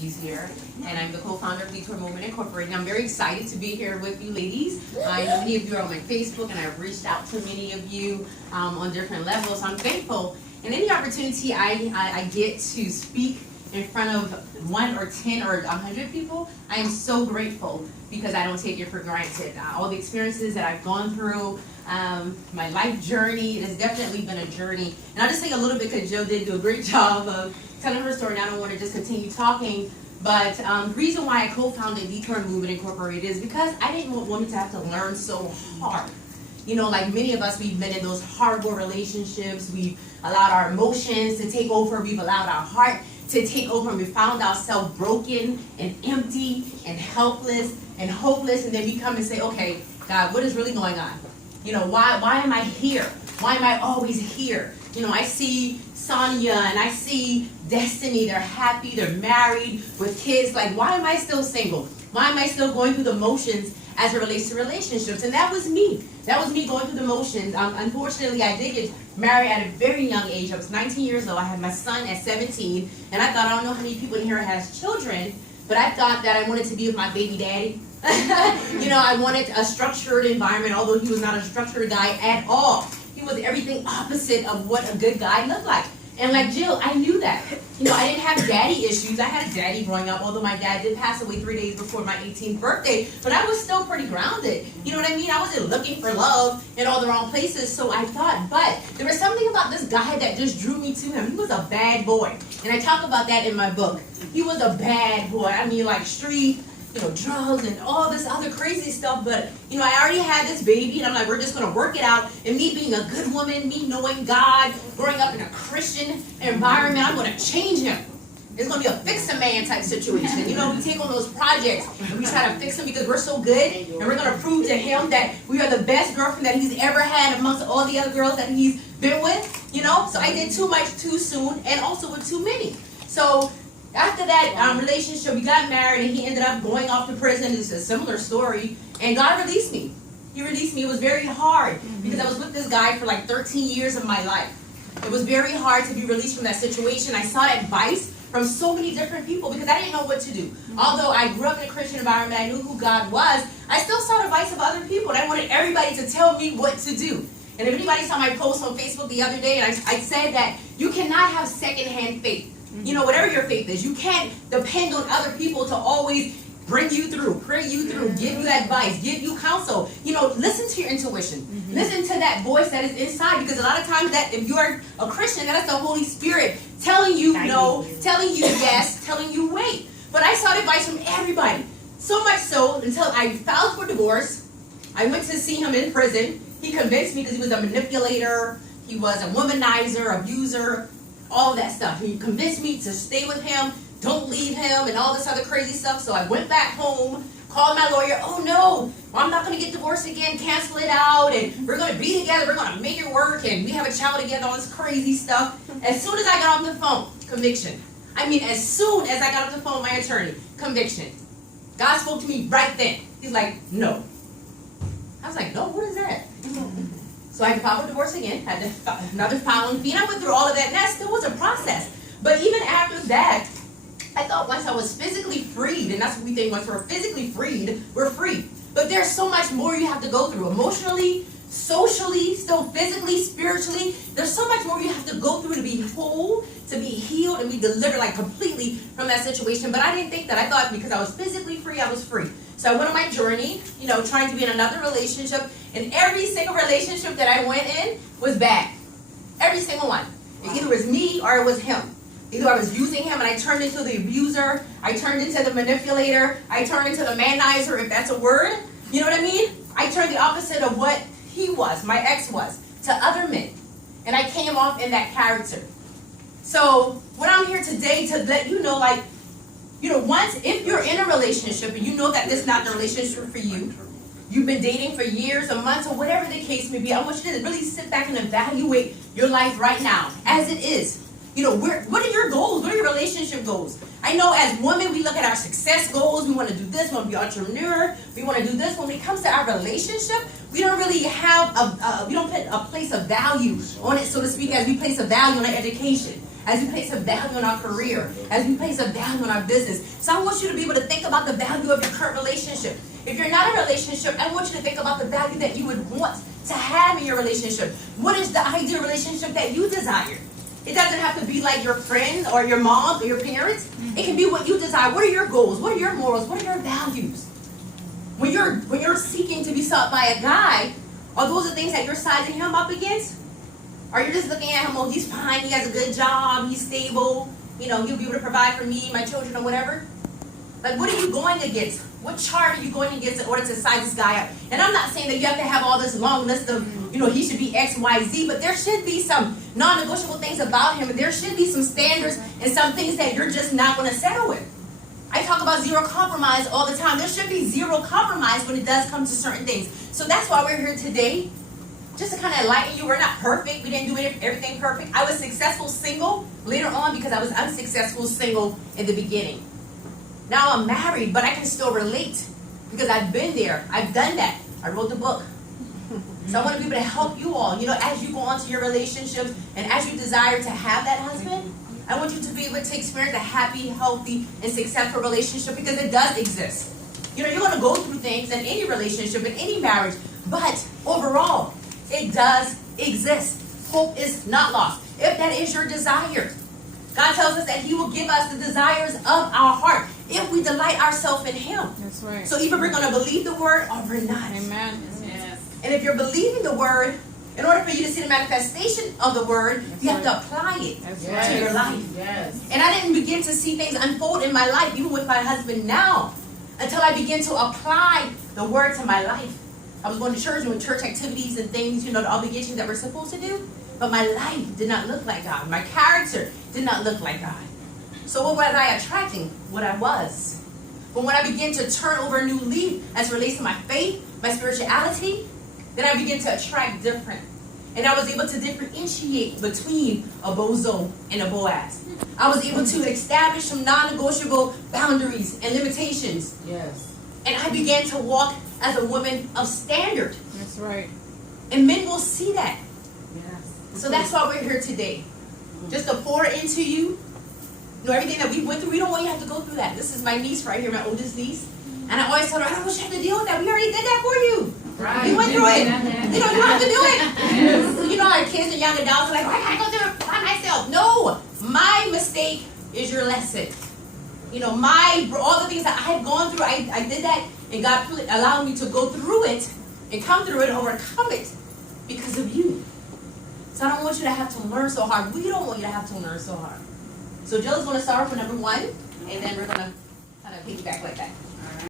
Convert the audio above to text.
Fees here, and I'm the co-founder of Detour Movement Incorporated. I'm very excited to be here with you ladies. I know many of you are on my Facebook, and I've reached out to many of you on different levels. I'm thankful. And any opportunity I get to speak in front of 1 or 10 or 100 people, I am so grateful because I don't take it for granted. All the experiences that I've gone through, my life journey, it has definitely been a journey. And I'll just take a little bit because Jill did do a great job of telling her story, and I don't want to just continue talking. But the reason why I co-founded Detour Movement Incorporated is because I didn't want women to have to learn so hard. You know, like many of us, we've been in those horrible relationships. We've allowed our emotions to take over. We've allowed our heart to take over, and we found ourselves broken and empty and helpless and hopeless. And then we come and say, okay, God, what is really going on? You know, why am I here? Why am I always here? You know, I see Sonia and I see Destiny. They're happy, they're married with kids. Like, why am I still single? Why am I still going through the motions as it relates to relationships? And that was me. That was me going through the motions. Unfortunately, I did get married at a very young age. I was 19 years old. I had my son at 17. And I thought, I don't know how many people in here has children, but I thought that I wanted to be with my baby daddy. You know, I wanted a structured environment, although he was not a structured guy at all. He was everything opposite of what a good guy looked like. And like Jill, I knew that. You know, I didn't have daddy issues. I had a daddy growing up, although my dad did pass away 3 days before my 18th birthday, but I was still pretty grounded. You know what I mean? I wasn't looking for love in all the wrong places, so I thought, but there was something about this guy that just drew me to him. He was a bad boy, and I talk about that in my book. He was a bad boy. I mean, like street, you know, drugs and all this other crazy stuff. But, you know, I already had this baby, and I'm like, we're just going to work it out. And me being a good woman, me knowing God, growing up in a Christian environment, I'm going to change him. It's going to be a fix-a-man type situation. You know, we take on those projects, and we try to fix him because we're so good, and we're going to prove to him that we are the best girlfriend that he's ever had amongst all the other girls that he's been with, you know? So I did too much too soon, and also with too many. So after that relationship, we got married, and he ended up going off to prison. It's a similar story. And God released me. He released me. It was very hard because I was with this guy for like 13 years of my life. It was very hard to be released from that situation. I sought advice from so many different people because I didn't know what to do. Although I grew up in a Christian environment, I knew who God was, I still sought advice of other people, and I wanted everybody to tell me what to do. And if anybody saw my post on Facebook the other day, and I said that you cannot have secondhand faith. You know, whatever your faith is, you can't depend on other people to always bring you through, pray you through, give you advice, give you counsel. You know, listen to your intuition. Listen to that voice that is inside, because a lot of times that if you're a Christian, that's the Holy Spirit telling you no, telling you yes, telling you wait. But I sought advice from everybody. So much so until I filed for divorce. I went to see him in prison. He convinced me because he was a manipulator, he was a womanizer, abuser, all that stuff. He convinced me to stay with him, don't leave him, and all this other crazy stuff. So I went back home, called my lawyer. Oh no, I'm not going to get divorced again, cancel it out, and we're going to be together, we're going to make it work, and we have a child together, all this crazy stuff. As soon as I got off the phone, conviction. I mean, as soon as I got off the phone with my attorney, conviction. God spoke to me right then. He's like, no. I was like, no, what is that? So I had to file for divorce again, had to another filing fee, and I went through all of that, and that still was a process. But even after that, I thought once I was physically freed, and that's what we think, once we're physically freed, we're free. But there's so much more you have to go through, emotionally, socially, still physically, spiritually. There's so much more you have to go through to be whole, to be healed, and be delivered like completely from that situation. But I didn't think that. I thought because I was physically free, I was free. So I went on my journey, you know, trying to be in another relationship, and every single relationship that I went in was bad. Every single one. It either was me or it was him. Either I was using him and I turned into the abuser, I turned into the manipulator, I turned into the manizer, if that's a word. You know what I mean? I turned the opposite of what he was, my ex was, to other men. And I came off in that character. So what I'm here today to let you know, like, you know, once, if you're in a relationship and you know that this is not the relationship for you, you've been dating for years or months or whatever the case may be, I want you to really sit back and evaluate your life right now as it is. You know, what are your goals? What are your relationship goals? I know as women, we look at our success goals. We want to do this. We want to be an entrepreneur. We want to do this. When it comes to our relationship, we don't really have we don't put a place of value on it, so to speak, as we place a value on our education. as we place a value on our career, as we place a value on our business. So I want you to be able to think about the value of your current relationship. If you're not in a relationship, I want you to think about the value that you would want to have in your relationship. What is the ideal relationship that you desire? It doesn't have to be like your friend or your mom or your parents. It can be what you desire. What are your goals? What are your morals? What are your values? When you're seeking to be sought by a guy, are those the things that you're sizing him up against? Or you're just looking at him, oh, he's fine, he has a good job, he's stable, he'll be able to provide for me, my children, or whatever? Like, what are you going against? What chart are you going against in order to size this guy up? And I'm not saying that you have to have all this long list of, he should be X, Y, Z, but there should be some non-negotiable things about him. And there should be some standards and some things that you're just not going to settle with. I talk about zero compromise all the time. There should be zero compromise when it does come to certain things. So that's why we're here today, just to kind of enlighten you. We're not perfect. We didn't do everything perfect. I was successful single later on because I was unsuccessful single in the beginning. Now I'm married, but I can still relate because I've been there. I've done that. I wrote the book. So I want to be able to help you all, as you go on to your relationships and as you desire to have that husband, I want you to be able to experience a happy, healthy, and successful relationship because it does exist. You're going to go through things in any relationship, in any marriage, but overall, it does exist. Hope is not lost. If that is your desire, God tells us that He will give us the desires of our heart if we delight ourselves in Him. That's right. So either we're going to believe the word or we're not. Amen. Yes. And if you're believing the word, in order for you to see the manifestation of the word, you have to apply it to your life. Yes. And I didn't begin to see things unfold in my life, even with my husband now, until I began to apply the word to my life. I was going to church, doing church activities and things, the obligations that we're supposed to do. But my life did not look like God. My character did not look like God. So what was I attracting? What I was. But when I began to turn over a new leaf as it relates to my faith, my spirituality, then I began to attract different. And I was able to differentiate between a bozo and a Boaz. I was able to establish some non-negotiable boundaries and limitations. Yes. And I began to walk as a woman of standard. That's right. And men will see that. Yes. So that's why we're here today. Just to pour into you. Everything that we went through, we don't want you to have to go through that. This is my niece right here, my oldest niece. And I always tell her, I don't want you to have to deal with that. We already did that for you. Right. You went through it. You don't have to do it. Yes. Our kids and young adults are like, why can't I go through it by myself? No. My mistake is your lesson. All the things that I had gone through, I did that, and God allowed me to go through it and come through it and overcome it because of you. So I don't want you to have to learn so hard. We don't want you to have to learn so hard. So Jill's going to start with number 1, and then we're going to kind of piggyback like that.